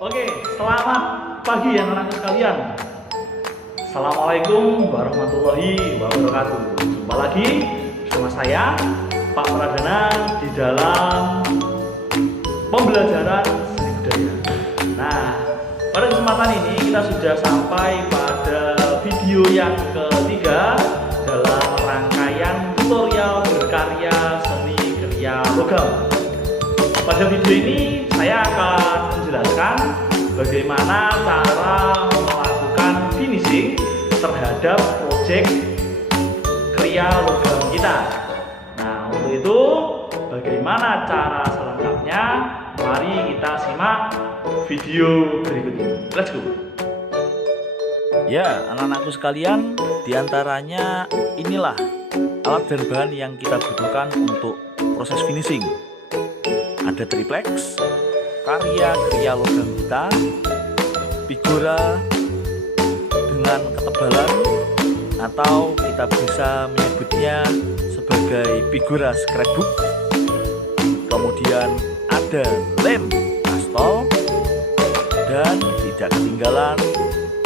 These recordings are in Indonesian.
Oke, selamat pagi anak-anak sekalian. Assalamualaikum warahmatullahi wabarakatuh. Jumpa lagi bersama saya, Pak Pradana, di dalam pembelajaran seni budaya. Nah, pada kesempatan ini kita sudah sampai pada video yang ketiga dalam rangkaian tutorial berkarya seni kriya logam. Pada video ini saya akan menjelaskan bagaimana cara melakukan finishing terhadap proyek kriya logam kita. Nah, untuk itu bagaimana cara selengkapnya? Mari kita simak video berikut ini. Let's go. Ya, anak-anakku sekalian, diantaranya inilah alat dan bahan yang kita butuhkan untuk proses finishing. Ada triplex, karya kriya logam kita, figura dengan ketebalan atau kita bisa menyebutnya sebagai figura scrapbook. Kemudian ada lem kastol, dan tidak ketinggalan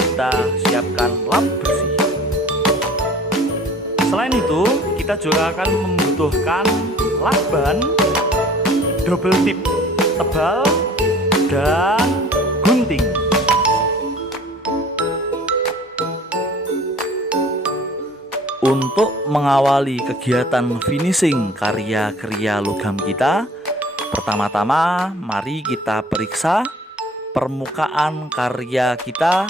kita siapkan lap bersih. Selain itu, kita juga akan membutuhkan lakban double tip tebal dan gunting. Untuk mengawali kegiatan finishing karya kriya logam kita, pertama-tama mari kita periksa permukaan karya kita.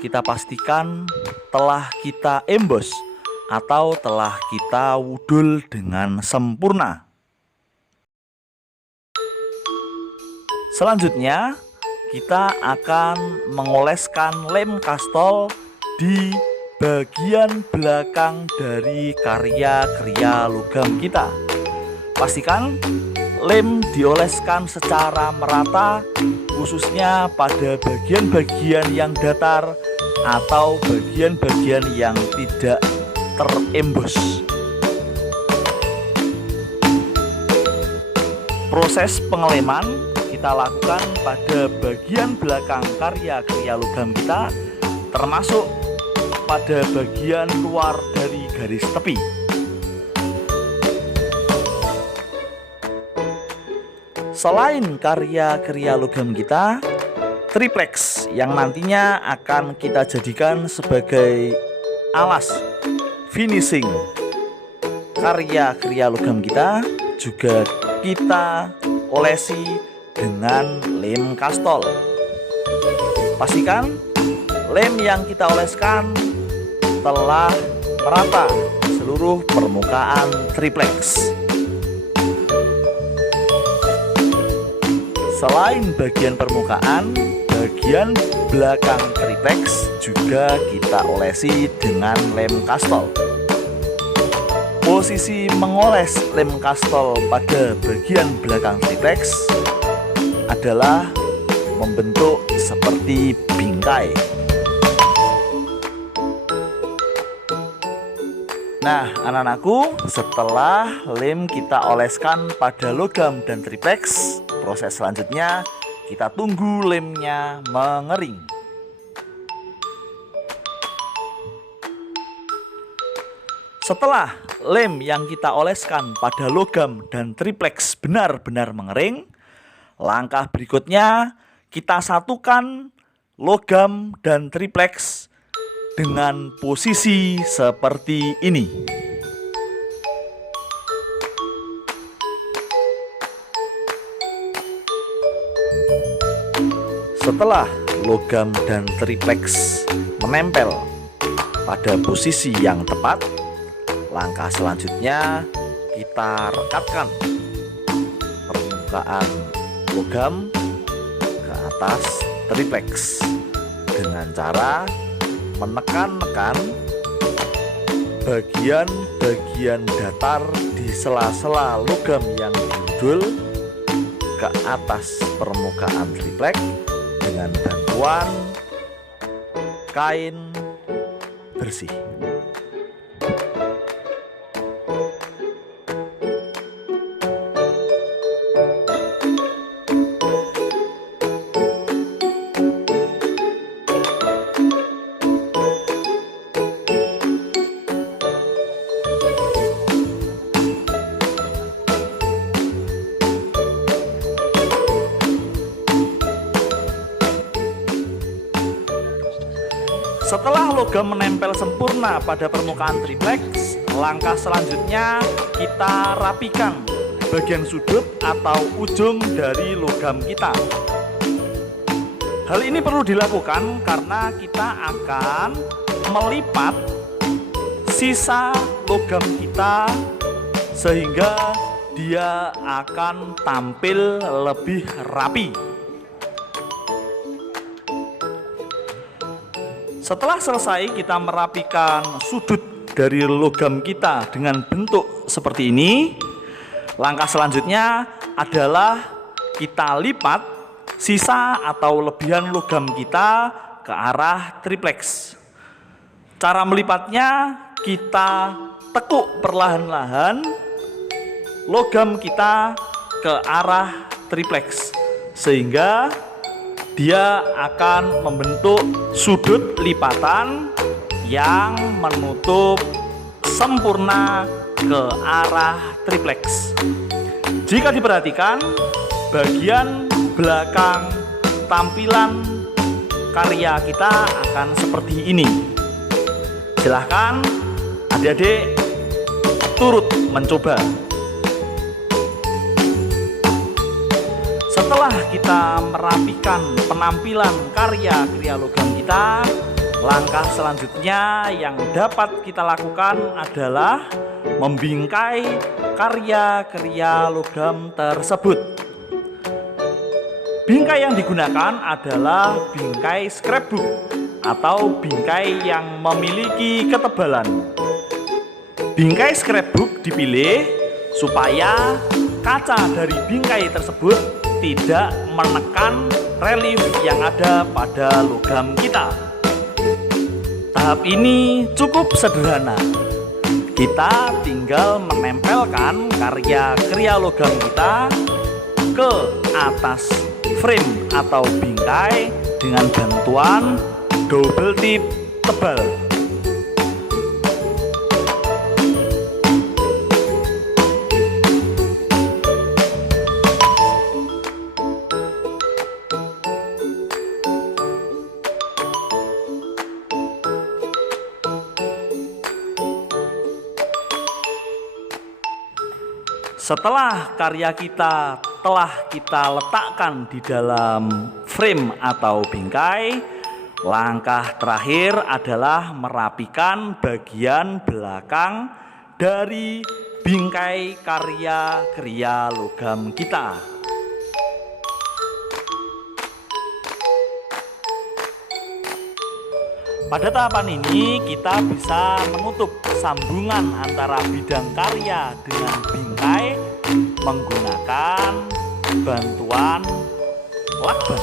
Kita pastikan telah kita emboss atau telah kita wudul dengan sempurna. Selanjutnya, kita akan mengoleskan lem kastol di bagian belakang dari karya kriya logam kita. Pastikan lem dioleskan secara merata, khususnya pada bagian-bagian yang datar atau bagian-bagian yang tidak terembus. Proses pengeleman kita lakukan pada bagian belakang karya kriya logam kita, termasuk pada bagian luar dari garis tepi. Selain karya kriya logam kita, triplex yang nantinya akan kita jadikan sebagai alas finishing karya kriya logam kita juga kita olesi dengan lem kastol. Pastikan lem yang kita oleskan telah merata di seluruh permukaan triplex. Selain bagian permukaan, bagian belakang triplex juga kita olesi dengan lem kastol. Posisi mengoles lem kastol pada bagian belakang triplex adalah membentuk seperti bingkai. Nah, anak-anakku, setelah lem kita oleskan pada logam dan triplex, proses selanjutnya kita tunggu lemnya mengering. Setelah lem yang kita oleskan pada logam dan triplex benar-benar mengering, langkah berikutnya kita satukan logam dan triplex dengan posisi seperti ini. Setelah logam dan triplex menempel pada posisi yang tepat, langkah selanjutnya kita rekatkan permukaan logam ke atas triplex dengan cara menekan-nekan bagian-bagian datar di sela-sela logam yang diudul ke atas permukaan triplex dengan bantuan kain bersih. Setelah logam menempel sempurna pada permukaan triplex, langkah selanjutnya kita rapikan bagian sudut atau ujung dari logam kita. Hal ini perlu dilakukan karena kita akan melipat sisa logam kita sehingga dia akan tampil lebih rapi. Setelah selesai kita merapikan sudut dari logam kita dengan bentuk seperti ini, langkah selanjutnya adalah kita lipat sisa atau lebihan logam kita ke arah triplex. Cara melipatnya, kita tekuk perlahan-lahan logam kita ke arah triplex sehingga dia akan membentuk sudut lipatan yang menutup sempurna ke arah triplex. Jika diperhatikan, bagian belakang tampilan karya kita akan seperti ini. Silahkan adik-adik turut mencoba. Setelah kita merapikan penampilan karya logam kita, langkah selanjutnya yang dapat kita lakukan adalah membingkai karya logam tersebut. Bingkai yang digunakan adalah bingkai scrapbook atau bingkai yang memiliki ketebalan. Bingkai scrapbook dipilih supaya kaca dari bingkai tersebut tidak menekan relief yang ada pada logam kita. Tahap ini cukup sederhana. Kita tinggal menempelkan karya logam kita ke atas frame atau bingkai dengan bantuan double tip tebal. Setelah karya kita telah kita letakkan di dalam frame atau bingkai, langkah terakhir adalah merapikan bagian belakang dari bingkai karya logam kita. Pada tahapan ini kita bisa menutup sambungan antara bidang karya dengan bingkai menggunakan bantuan lakban.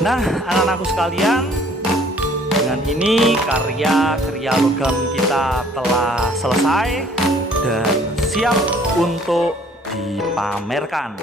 Nah, anak-anakku sekalian, dengan ini karya logam kita telah selesai dan siap untuk dipamerkan.